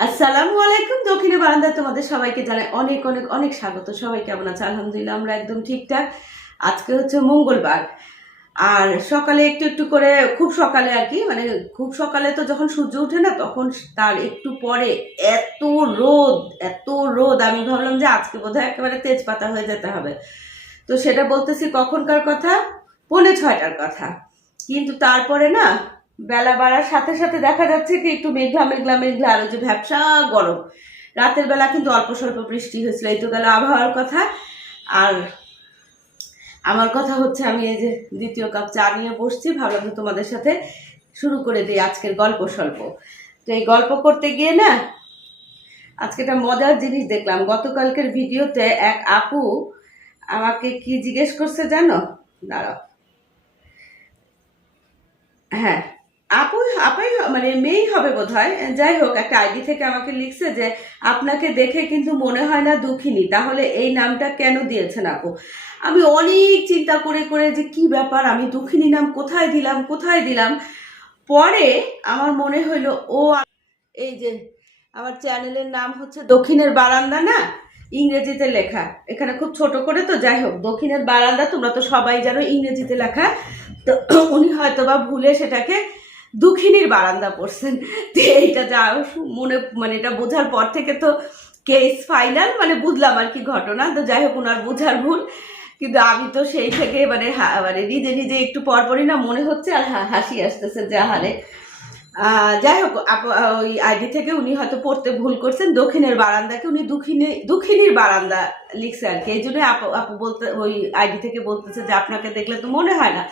আসসালামু আলাইকুম, দক্ষিণে বারান্দা তোমাদের সবাইকে জানাই অনেক অনেক অনেক স্বাগত। সবাই কেমন আছে? আলহামদুলিল্লাহ, আমরা একদম ঠিকঠাক। আজকে হচ্ছে মঙ্গলবার। আর সকালে একটু একটু করে, খুব সকালে আর কি মানে খুব সকালে তো যখন সূর্য ওঠে না, তখন তার একটু পরে এত রোদ এত রোদ। আমি ভাবলাম যে আজকে বোধহয় একেবারে তেজপাতা হয়ে যেতে হবে। তো সেটা বলতেছি কখনকার কথা? পৌনে ছয়টার কথা। কিন্তু তারপরে না বেলা বাড়ার সাথে সাথে দেখা যাচ্ছে কি একটু মেঘলা মেঘলা মেঘলা, আরও যে ভ্যাবসা গরম। রাতের বেলা কিন্তু অল্প স্বল্প বৃষ্টি হয়েছিল, এই তো গেল আবহাওয়ার কথা। আর আমার কথা হচ্ছে আমি এই যে দ্বিতীয় কাপ চা নিয়ে বসছি, ভাবলাম তোমাদের সাথে শুরু করে দিই আজকের গল্প স্বল্প। তো এই গল্প করতে গিয়ে না, আজকে একটা মজার জিনিস দেখলাম। গতকালকের ভিডিওতে এক আপু আমাকে কি জিজ্ঞেস করছে জানো? দাঁড়াও। হ্যাঁ আপু আপাই মানে মেয়েই হবে বোধ হয় যাই হোক, একটা আইডি থেকে আমাকে লিখছে যে আপনাকে দেখে কিন্তু মনে হয় না দুঃখিনী। তাহলে এই নামটা কেন দিয়েছেন আপু? আমি অনেক চিন্তা করে করে যে কি ব্যাপার, আমি দুঃখিনী নাম কোথায় দিলাম কোথায় দিলাম? পরে আমার মনে হইল, ও এই যে, আমার চ্যানেলের নাম হচ্ছে দক্ষিণের বারান্দা, না? ইংরেজিতে লেখা। এখানে খুব ছোট করে তো, যাই হোক, দক্ষিণের বারান্দা, তোমরা তো সবাই জানো ইংরেজিতে লেখা। তো উনি হয়তো বা ভুলে সেটাকে দুঃখিনীর বারান্দা পড়ছেন। এইটা যা মনে মানে এটা বোঝার পর থেকে তো কেস ফাইনাল মানে বুঝলাম আর কি ঘটনা। তো যাই হোক ওনার বোঝার ভুল। কিন্তু আমি তো সেই থেকে মানে মানে নিজে নিজে একটু পরপরই না মনে হচ্ছে আর হাসি আসতেছে যা হারে যাই হোক ওই আইডি থেকে উনি হয়তো পড়তে ভুল করছেন। দক্ষিণের বারান্দাকে উনি দুঃখিনী, দুঃখিনীর বারান্দা লিখছে আর কি। এই জন্য আপু আপু বলতে, ওই আইডি থেকে বলতেছে যে আপনাকে দেখলে তো মনে হয় না।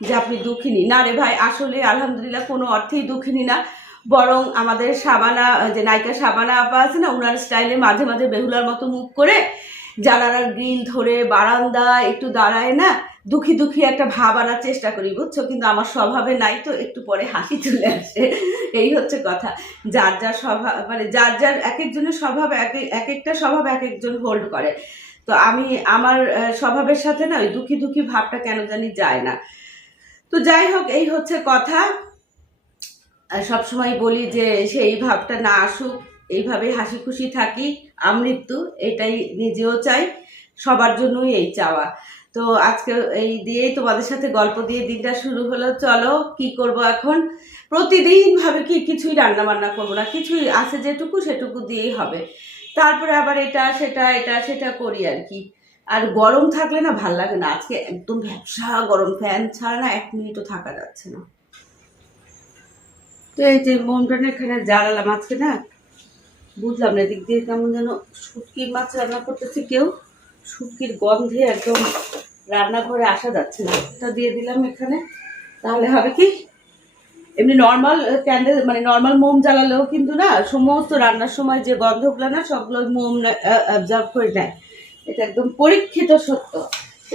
যে আপনি দুঃখিনী। না রে ভাই, আসলে আলহামদুলিল্লাহ কোনো অর্থেই দুঃখিনী না। বরং আমাদের সাবানা যে নায়িকা সাবানা আপা আছে না ওনার স্টাইলে মাঝে মাঝে বেহুলার মতো মুখ করে জানালার গ্রিল ধরে বারান্দা একটু দাঁড়ায় না, দুঃখী দুঃখী একটা ভাব আনার চেষ্টা করি, বুঝছ? কিন্তু আমার স্বভাবে নাই তো, একটু পরে হাসি চলে আসে। এই হচ্ছে কথা। যার যার স্বভাব মানে যার যার এক একজনের স্বভাব এক এক- এক একটা স্বভাব এক একজন হোল্ড করে। তো আমি, আমার স্বভাবের সাথে না ওই দুঃখী দুঃখী ভাবটা কেন জানি যায় না। তো যাই হোক এই হচ্ছে কথা। সবসময় বলি যে, সেই ভাবটা না আসুক এইভাবে হাসি খুশি থাকি, আমৃত্যু, এটাই নিজেও চাই, সবার জন্যই এই চাওয়া। তো আজকে এই দিয়েই তোমাদের সাথে গল্প দিয়ে দিনটা শুরু হলো। চলো, কি করব এখন? প্রতিদিন ভাবে কি কিছুই রান্না বান্না করব না, কিছুই আছে যেটুকু, সেটুকু দিয়েই হবে। তারপরে আবার এটা, সেটা এটা, সেটা করি আর কি। আর গরম থাকলে না ভালো লাগে না। আজকে একদম ব্যবসা গরম ফ্যান ছাড়া না এক মিনিটও থাকা যাচ্ছে না। তো এই যে মমটান এখানে জ্বালালাম আজকে না, বুঝলাম না এদিক দিয়ে কেমন যেন শুটকির মাছ রান্না করতেছে কেউ। শুটকির গন্ধে একদম রান্নাঘরে আসা যাচ্ছে না। এটা দিয়ে দিলাম এখানে, তাহলে হবে কি? এমনি নর্মাল ক্যান্ডেল মানে নর্মাল মোম জ্বালালেও কিন্তু না সমস্ত রান্নার সময় যে গন্ধগুলো না, সবগুলো মোম অবজার্ভ করে নেয়। এটা একদম পরীক্ষিত সত্য।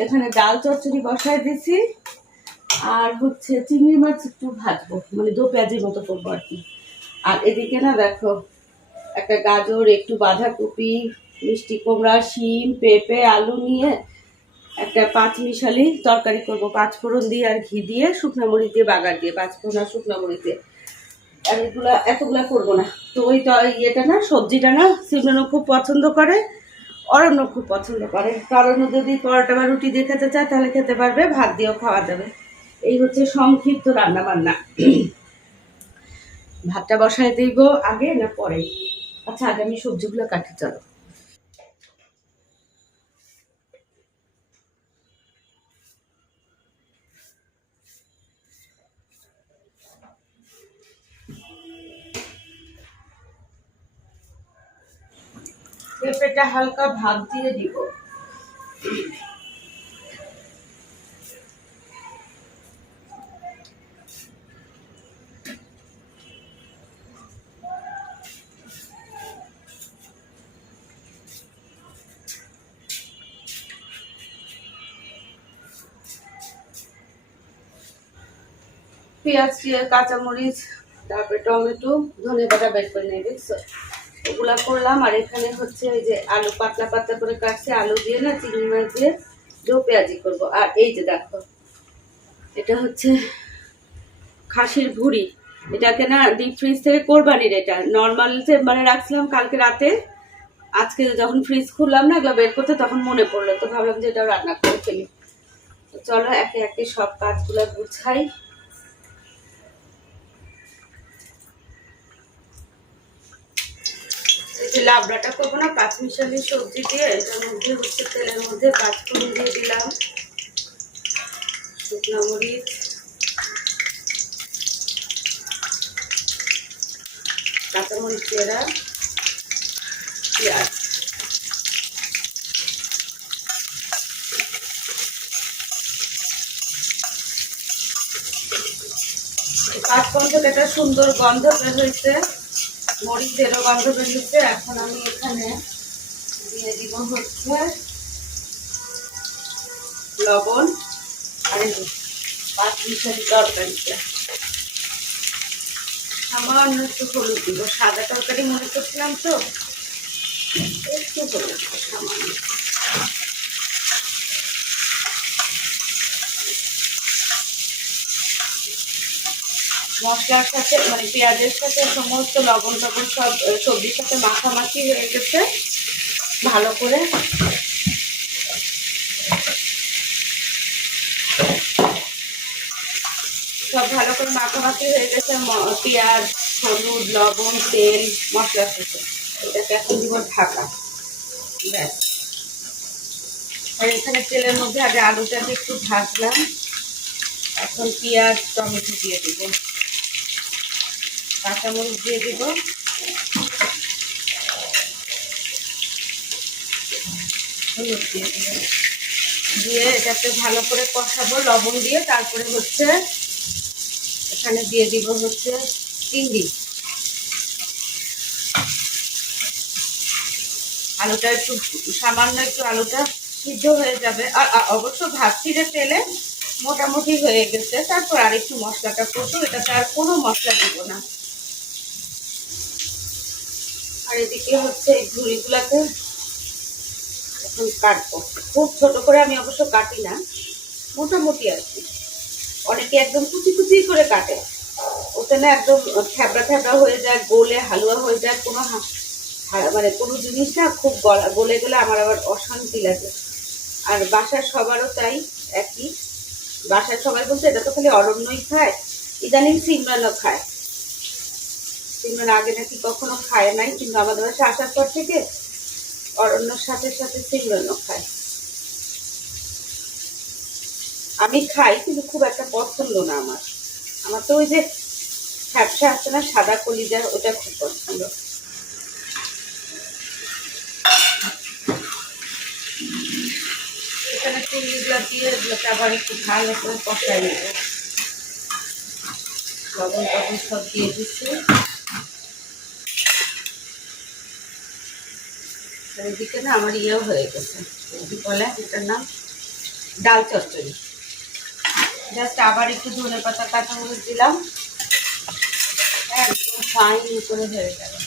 এখানে ডাল চচ্চড়ি বসায় দিছি, আর হচ্ছে চিংড়ি মাছ একটু ভাজবো মানে দো পেঁয়াজের মতো করব আর কি। আর এদিকে না দেখো, একটা গাজর, একটু বাঁধাকপি, মিষ্টি কুমড়া, শিম, পেঁপে, আলু নিয়ে একটা পাঁচ মিশালি তরকারি করব পাঁচ ফোড়ন দিয়ে আর ঘি দিয়ে, শুকনো মরিচ দিয়ে, বাগার দিয়ে পাঁচ ফোড়ন আর শুকনো মরিচ দিয়ে। আর এগুলো এতগুলা করব না। তো ওই ইয়েটা না, সবজিটা না সিমরানও খুব পছন্দ করে। অরণ্য খুব পছন্দ করে। তো অরণ্য যদি পরোটা বা রুটি দিয়ে খেতে চায়, তাহলে খেতে পারবে, ভাত দিয়েও খাওয়া যাবে। এই হচ্ছে সংক্ষিপ্ত রান্না বান্না ভাতটা বসায় দিব আগে না পরে? আচ্ছা আগে আমি সবজিগুলো কাটি, চলো। পেঁপেটা হালকা ভাব দিয়ে দিব। পেঁয়াজ টিয়াজ কাঁচামরিচ, তারপরে টমেটো, ধনে পাতা বের করে নিয়ে দেখছ ওগুলা করলাম, আর এখানে হচ্ছে ওই যে আলু, পাতলা পাতলা করে কাটছে, আলু দিয়ে না চিংড়ি মাছ দিয়ে দো পেঁয়াজি করব। আর এই যে দেখো, এটা হচ্ছে খাসির ভুড়ি। এটাকে না ডিপ ফ্রিজ থেকে কোরবানির এটা। নর্মাল মানে রাখছিলাম কালকে রাতে। আজকে যখন ফ্রিজ খুললাম না, এগুলো বের করতে, তখন মনে পড়ল। তো ভাবলাম যে এটা রান্না করে ফেলি। চলো একে একে সব কাজগুলো গুছাই। লাবড়াটা করব না, পাঁচ মিশালি সবজি দিয়ে, এটার মধ্যে হচ্ছে তেলের মধ্যে পাঁচফোড়ন দিয়ে দিলাম। শুকনো মরিচ। কাঁচামরিচ চেরা পেঁয়াজ। পাঁচফোড়ন থেকে একটা সুন্দর গন্ধ বের হয়েছে। মরিচেরও গন্ধ বের এখন আমি এখানে দিয়ে দিব হচ্ছে লবণ আর পাঁচ মিশালি তরকারিটা। সামান্য একটু হলুদ দিব। সাদা তরকারি মনে করছিলাম তো, একটু হলুদ সামান্য। মশলার সাথে মানে পেঁয়াজের সাথে সমস্ত লবণ টবণ সব সবজির সাথে মাখামাখি হয়ে গেছে। ভালো করে। সব ভালো করে মাখামাখি হয়ে গেছে পেঁয়াজ, হলুদ, লবণ, তেল, মশলার সাথে। এটাকে এখন দিব ঢাকা। ব্যাস। আর এখানে তেলের মধ্যে আগে আলুটাকে একটু ভাজলাম। এখন পেঁয়াজ, টমেটো দিয়ে দিব। কাঁচামরিচ দিয়ে দিব। হলুদ দিয়ে দিব। দিয়ে এটাকে ভালো করে কষাবো, লবণ দিয়ে, তারপরে হচ্ছে এখানে দিয়ে দিব হচ্ছে চিংড়ি। আলুটা একটু, সামান্য একটু আলুটা সিদ্ধ হয়ে যাবে। আর অবশ্য ভাবছি যে তেলে মোটামুটি হয়ে গেছে। তারপর আর একটু মশলাটা কষো এটাতে আর কোনো মশলা দিব না। আর এদিকে হচ্ছে এই ঝুড়িগুলাকে এখন কাটবো। খুব ছোট করে আমি অবশ্য কাটি না, মোটামুটি আর কি। অনেকে একদম কুচি কুচি করে কাটে। ওতে না একদম থ্যাবড়া থ্যাবড়া হয়ে যায়, গোলে হালুয়া হয়ে যায়, কোনো মানে কোনো জিনিস না খুব গলা, গলে গেলে আমার আবার অশান্তি লাগে। আর বাসার সবারও তাই একই। বাসার সবাই বলতে এটা তো খালি অরণ্যই খায়, ইদানিং সিমরানও খায়। সিমরান আগে নাকি কখনো খায় নাই, কিন্তু আমাদের বাসায় আসার পর থেকে অরণ্যর সাথে সাথে সিমরানও খায়। আমি খাই, কিন্তু খুব একটা পছন্দ না আমার। আমার তো ওই যে ফ্যাপসা আছে না, সাদা কলিজা, ওটা খুব পছন্দ। আবার একটু ভালো করে কষাই নেব। লবণ সব দিয়ে দিচ্ছি। এদিকে না আমার ইয়েও হয়ে গেছে। বলে এটার নাম? ডাল চচ্চড়ি। জাস্ট আবার একটু ধনে পাতা কাঁচামরিচ দিলাম। একদম ফাইন করে হয়ে যাবে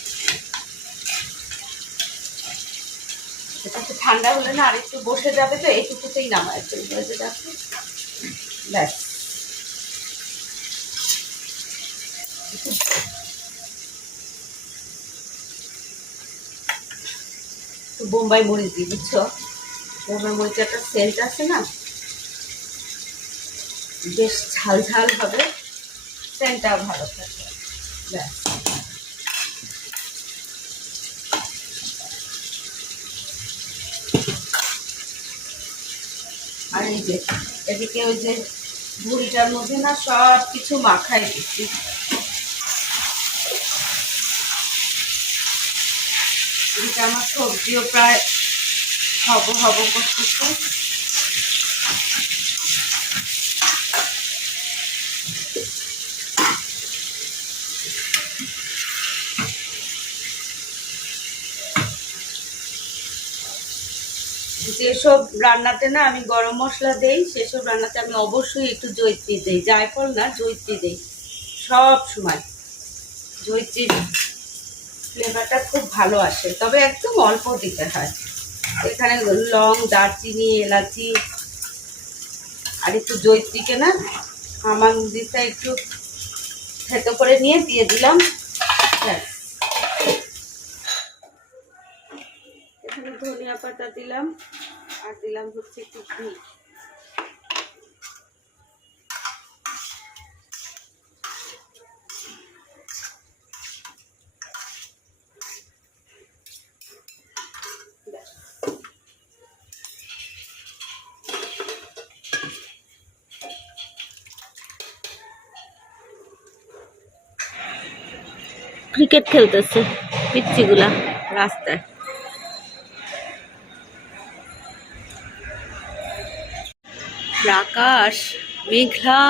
এটা একটু ঠান্ডা হলে না আর একটু বসে যাবে তো এইটুকুতেই নামায় দেখো ব্যাস। তো বোম্বাই মরিচ দিই, বুঝছ? বোম্বাই মরিচের একটা সেন্ট আছে না? বেশ ঝাল ঝাল হবে সেন্টটা ভালো থাকবে আর এই যে, এদিকে ওই যে বুড়িটার মধ্যে না সব কিছু মাখাই দিচ্ছি। এদিকে আমার সবজিও প্রায় হব হব করতেছে। যেসব রান্নাতে না আমি গরম মশলা দেই, সেসব রান্নাতে আমি অবশ্যই একটু জৈত্রী দেই। জায়ফল না, জৈত্রী দেই। সব সময়। জৈত্রীর ফ্লেভারটা খুব ভালো আসে, তবে একদম অল্প দিতে হয়। এখানে লং, দারচিনি, এলাচি, আর একটু জৈত্রীকে না হামান দিতে একটু থেতো করে নিয়ে দিয়ে দিলাম। এখানে ধনিয়া পাতা দিলাম, আর দিলাম হচ্ছে একটু ঘি। ক্রিকেট খেলতেছে পিচ্ছিগুলা রাস্তায়। আকাশ মেঘলা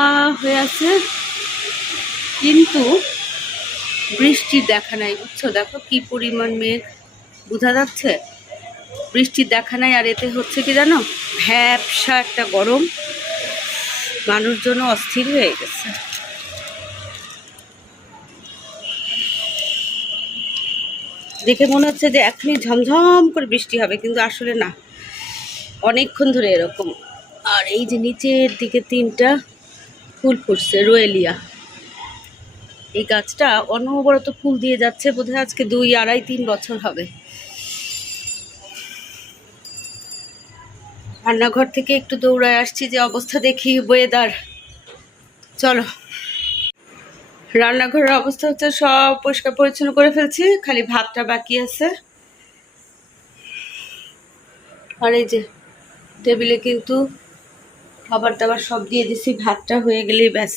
হয়ে আছে, কিন্তু বৃষ্টির দেখা নাই। বুঝছ, দেখো কি পরিমাণ মেঘ, বোঝা যাচ্ছে? বৃষ্টির দেখা নাই আর এতে হচ্ছে কি জানো? ভ্যাবসা একটা গরম। মানুষজন অস্থির হয়ে গেছে। দেখে মনে হচ্ছে যে এখনই ঝমঝম করে বৃষ্টি হবে, কিন্তু আসলে না। অনেকক্ষণ ধরে এরকম। আর এই যে নিচের দিকে তিনটা ফুল ফুটছে, রোয়েলিয়া। এই গাছটা অনবরত ফুল দিয়ে যাচ্ছে, বোধহয় আজকে দুই আড়াই তিন বছর হবে। রান্নাঘর থেকে একটু দৌড়ায় আসছি যে অবস্থা দেখি ওয়েদার চলো। রান্নাঘরের অবস্থা হচ্ছে সব পরিষ্কার পরিচ্ছন্ন করে ফেলছি, খালি ভাতটা বাকি আছে। আর এই যে, টেবিলে কিন্তু খাবার দাবার সব দিয়ে দিছি, ভাতটা হয়ে গেলেই ব্যাস।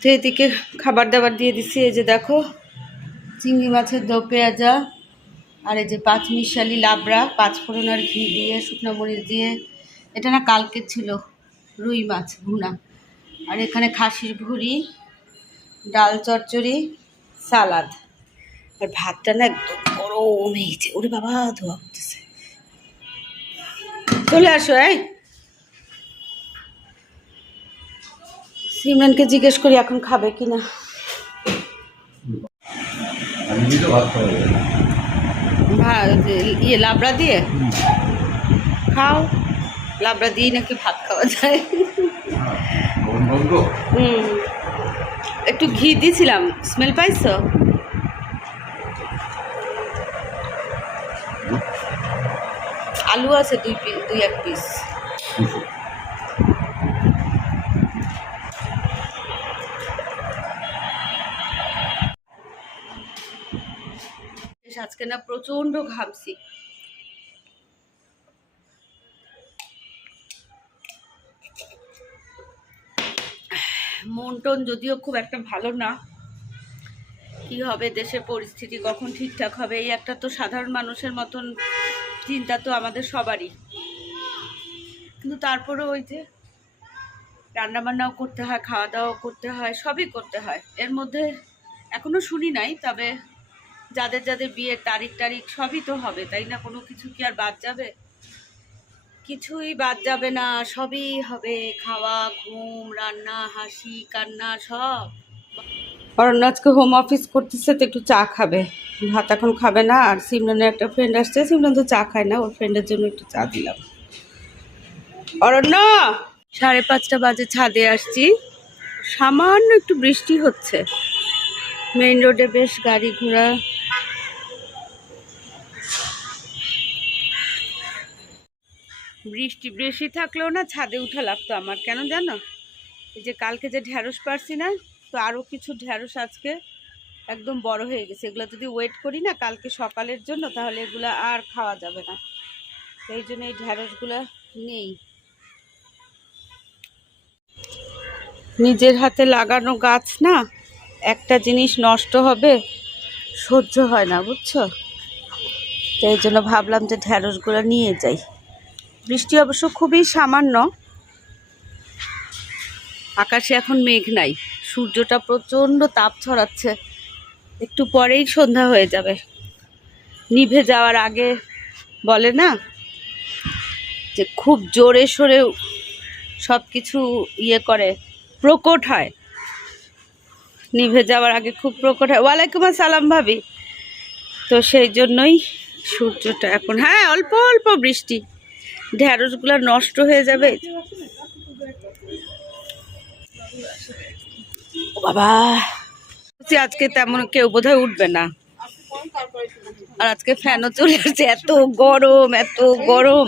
তো এদিকে খাবার দাবার দিয়ে দিছি, এই যে দেখো, চিংড়ি মাছের দো পেঁয়াজা আর এই যে পাঁচ মিশালি লাবড়া পাঁচ আর ঘি দিয়ে, শুকনো মরিচ দিয়ে। এটা না কালকে ছিল। রুই মাছ ভুনা। আর এখানে খাসির ভুড়ি ডাল চচ্চড়ি সালাদ। আর ভাতটা না একদম গরম হয়েছে। ওরে বাবা ধোয়া হতেছে চলে আসো এই। সিমরানকে জিজ্ঞেস করি এখন খাবে ভাত ভা- ইয়ে লাবড়া দিয়ে? খাও। লাবড়া দিয়ে নাকি ভাত খাওয়া যায়। হুম। একটু ঘি দিয়েছিলাম। স্মেল পাইছো? আলু আছে দুই পিস দুই এক পিস। আজকে না প্রচণ্ড ঘামছি। মন টন যদিও খুব একটা ভালো না, কি হবে দেশের পরিস্থিতি, কখন ঠিকঠাক হবে, এই একটা তো সাধারণ মানুষের মতন চিন্তা তো আমাদের সবারই। কিন্তু তারপরে ওই যে রান্না বান্নাও করতে হয় খাওয়া দাওয়াও করতে হয়, সবই করতে হয়। এর মধ্যে এখনও শুনি নাই, তবে যাদের যাদের বিয়ের তারিখ টারিখ সবই তো হবে, তাই না? কোনো কিছু কি আর বাদ যাবে? কিছুই বাদ যাবে না সবই হবে। খাওয়া ঘুম রান্না হাসি কান্না সব। অরণ্য আজকে হোম অফিস করতেছে তো একটু চা খাবে। ভাত এখন খাবে না আর সিমরানের একটা ফ্রেন্ড আসছে। সিমরান তো চা খায় না ওর ফ্রেন্ডের জন্য একটু চা দিলাম। অরণ্য! সাড়ে পাঁচটা বাজে ছাদে আসছি। সামান্য একটু বৃষ্টি হচ্ছে। মেইন রোডে বেশ গাড়ি ঘোড়া বৃষ্টি বেশি থাকলেও না ছাদে উঠা লাগতো আমার, কেন জানো? এই যে কালকে যে ঢ্যাঁড়স পারছি না, তো আরও কিছু ঢ্যাঁড়স আজকে একদম বড় হয়ে গেছে। এগুলো যদি ওয়েট করি না কালকে সকালের জন্য, তাহলে এগুলো আর খাওয়া যাবে না। এই জন্য এই ঢ্যাঁড়সগুলো নেই। নিজের হাতে লাগানো গাছ না, একটা জিনিস নষ্ট হবে, সহ্য হয় না, বুঝছ? তো এই জন্য ভাবলাম যে ঢ্যাঁড়সগুলো নিয়ে যাই। বৃষ্টি অবশ্য খুবই সামান্য। আকাশে এখন মেঘ নাই। সূর্যটা প্রচণ্ড তাপ ছড়াচ্ছে। একটু পরেই সন্ধ্যা হয়ে যাবে। নিভে যাওয়ার আগে বলে না যে খুব জোরে সোরে সব কিছু ইয়ে করে, প্রকট হয়। নিভে যাওয়ার আগে খুব প্রকট হয়। ওয়ালাইকুম আসসালাম ভাবি। তো সেই জন্যই সূর্যটা এখন হ্যাঁ অল্প অল্প বৃষ্টি। ঢ্যাঁড়সগুলো নষ্ট হয়ে যাবে। বাবা। আজকে তেমন কেউ বোধহয় উঠবে না। আর আজকে ফ্যানও চলে আসছে, এত গরম এত গরম।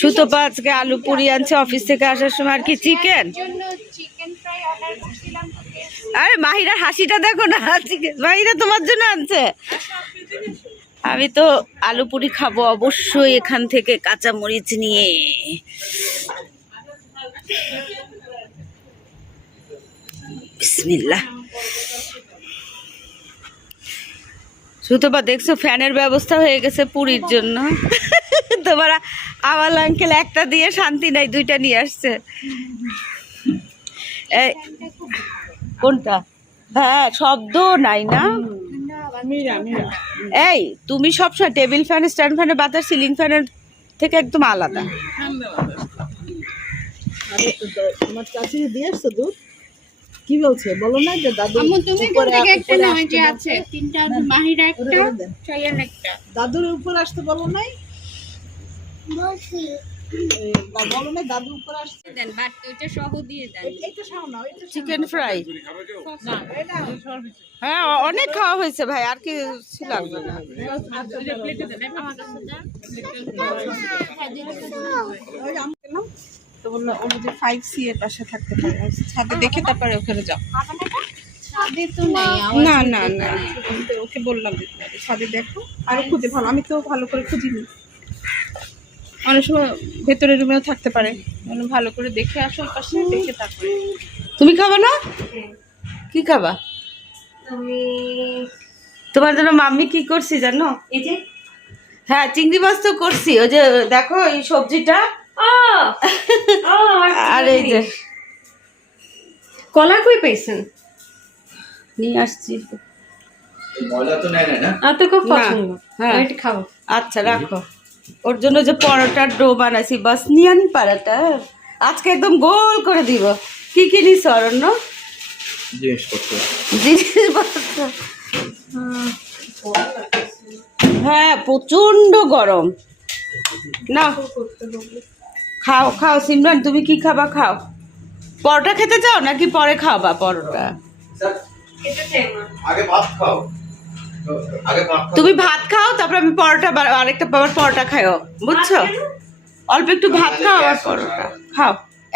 সুতপা আজকে আলু পুরি আনছে, অফিস থেকে আসার সময় আর কি চিকেন আরে মাহিরার হাসিটা দেখো না মাহিরা তোমার জন্য আনছে। আমি তো আলু পুরি খাব অবশ্যই এখান থেকে কাঁচা মরিচ নিয়ে। বিসমিল্লাহ। সুতপা দেখছ ফ্যানের ব্যবস্থা হয়ে গেছে পুরীর জন্য। তোমার আমার আঙ্কেল একটা দিয়ে শান্তি নাই দুইটা নিয়ে আসছে। এই, কোনটা? হ্যাঁ শব্দ নাই না? এই তুমি সবসময় টেবিল ফ্যান স্ট্যান্ড ফ্যানের বাতাস সিলিং ফ্যানের থেকে একদম আলাদা। আমার চাচি দিয়ে আসছো দুধ কি বলছে? বলো না যে দাদু আম্মু তুমি কোন উপরে থেকে একটা নাও আসতে যে আছে? তিনটা মাহিরা একটা ওরে ওরে দেন। চাইয়ান একটা। দাদুর উপর আসতে বলো নাই? বা- বলো না দাদু উপর আসতে দেন বাট ওইটা সহ দিয়ে দেন। এইটা খাও না ওইটা চিকেন ফ্রাই হ্যাঁ অনেক খাওয়া হয়েছে ভাই আর কি ছিল তো বলল ও যে ফাইভ সি এর পাশে থাকতে পারে ছাদে দেখে তারপরে ওখানে যাও। না না না ওকে বললাম ছাদে দেখো আরও খুঁজে ভালো। আমি তো ভালো করে খুঁজিনি। অনেক সময় ভেতরের রুমেও থাকতে পারে। বললাম, ভালো করে দেখে আসো ওই পাশে দেখে তারপরে। তুমি খাবা না? কি খাবা? তোমার জন্য মাম্মি কি করছি জানো? হ্যাঁ চিংড়ি মাছ তো করছি। ওই যে দেখো এই সবজিটা। আর এই যে। কলা কই পেয়েছেন? নিয়ে আসছি। মজা তো নেয় না? আর তো খুব পছন্দ। হ্যাঁ। এটা খাব। আচ্ছা রাখো। ওর জন্য যে পরোটার ডো বানাইছি বাসনিয়ান পরোটা আজকে একদম গোল করে দিব। কি কি নিস অরণ্য? জিনিসপত্র। জিনিসপত্র। হ্যাঁ প্রচণ্ড গরম। না খাও খাও সিমরান তুমি কি খাবা? খাও। পরোটা খেতে চাও নাকি পরে খাবা পরোটা? আগে ভাত খাও। তুমি ভাত খাও তারপর আমি পরোটা আরেকটা আবার পরোটা খাও বুঝছ? অল্প একটু ভাত খাও আর পরোটা। খাও।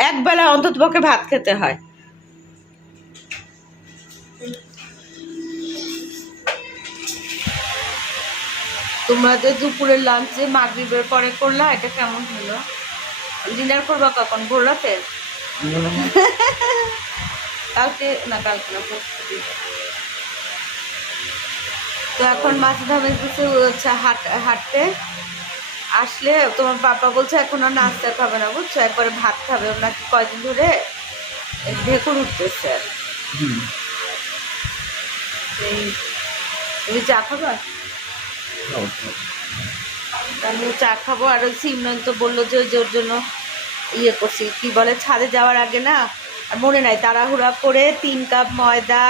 এক বেলা অন্তত পক্ষে ভাত খেতে হয়। তোমরা যে দুপুরের লাঞ্চ লাঞ্চে মাগরিবের পরে করলা এটা কেমন হলো? ডিনার করবা কখন? ভোর রাতে? কালকে না কালকে না। তো এখন মাছ ধামে কিছু হচ্ছে হাট হাঁটতে। আসলে তোমার বাবা বলছে এখন আর নাস্তা খাবে না বুঝছ? একবারে ভাত খাবে। ওর নাকি কয়দিন ধরে ঢেকুর উঠতেছে। তুমি চা খাবা? খাও। চা খাব। আর ওই সিমরান তো বলল যে ওই যে ওর জন্য ইয়ে করছি। কি বলে ছাদে যাওয়ার আগে না আর মনে নাই তাড়াহুড়া করে তিন কাপ ময়দা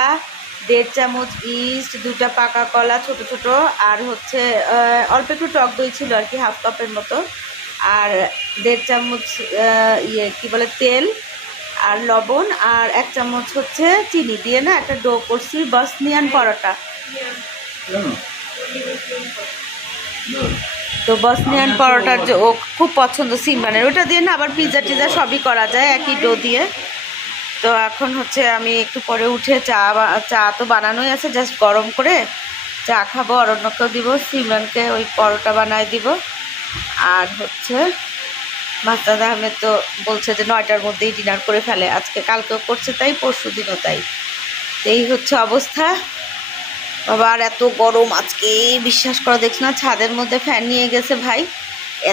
দেড় চামচ ইস্ট, দুটা পাকা কলা, ছোট ছোট, আর হচ্ছে অল্প একটু টক দই ছিল আর কি, হাফ কাপের মতো। আর দেড় চামচ ইয়ে কী বলে, তেল আর লবণ, আর এক চামচ হচ্ছে চিনি। দিয়ে না একটা ডো করছি বসনিয়ান পরোটা। তো বসনিয়ান পরোটার যে ও খুব পছন্দ সিমরানের ওটা দিয়ে না আবার পিৎজা টিজা সবই করা যায়, একই ডো দিয়ে। তো এখন হচ্ছে আমি একটু পরে উঠে চা চা তো বানানোই আছে জাস্ট গরম করে চা খাব, অরণ্যকেও দিব, সিমরানকে ওই পরোটা বানায় দিব। আর হচ্ছে মাস্তাদ আহমেদ তো বলছে যে নয়টার মধ্যেই ডিনার করে ফেলে, আজকে কালকেও করছে তাই, পরশু দিনও তাই। এই হচ্ছে অবস্থা। বাবা আর এত গরম, আজকে বিশ্বাস করা দেখছি না, ছাদের মধ্যে ফ্যান নিয়ে গেছে ভাই।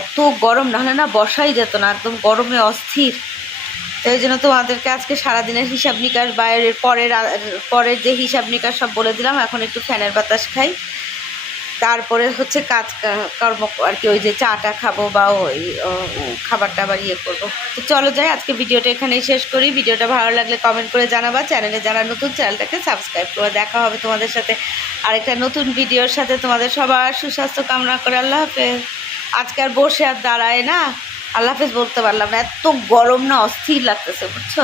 এত গরম, নাহলে না বসাই যেত না, একদম গরমে অস্থির। তো এই জন্য তোমাদেরকে আজকে সারাদিনের হিসাব নিকাশ, বাইরের পরের পরের যে হিসাব নিকাশ সব বলে দিলাম। এখন একটু ফ্যানের বাতাস খাই। তারপরে হচ্ছে কাজ কর্ম, আর কি, ওই যে চাটা খাব বা ওই খাবার টাবার ইয়ে করব। তো চলো যাই, আজকে ভিডিওটা এখানেই শেষ করি। ভিডিওটা ভালো লাগলে কমেন্ট করে জানাবা। চ্যানেলে যারা নতুন চ্যানেলটাকে সাবস্ক্রাইব করে দেখা হবে তোমাদের সাথে। আরেকটা নতুন ভিডিওর সাথে তোমাদের সবার সুস্বাস্থ্য কামনা করে। আল্লাহ হাফেজ। আজকে আর বসে আর দাঁড়ায় না। আল্লাহ হাফেজ বলতে পারলাম না এত গরম না অস্থির লাগতেছে বুঝছ?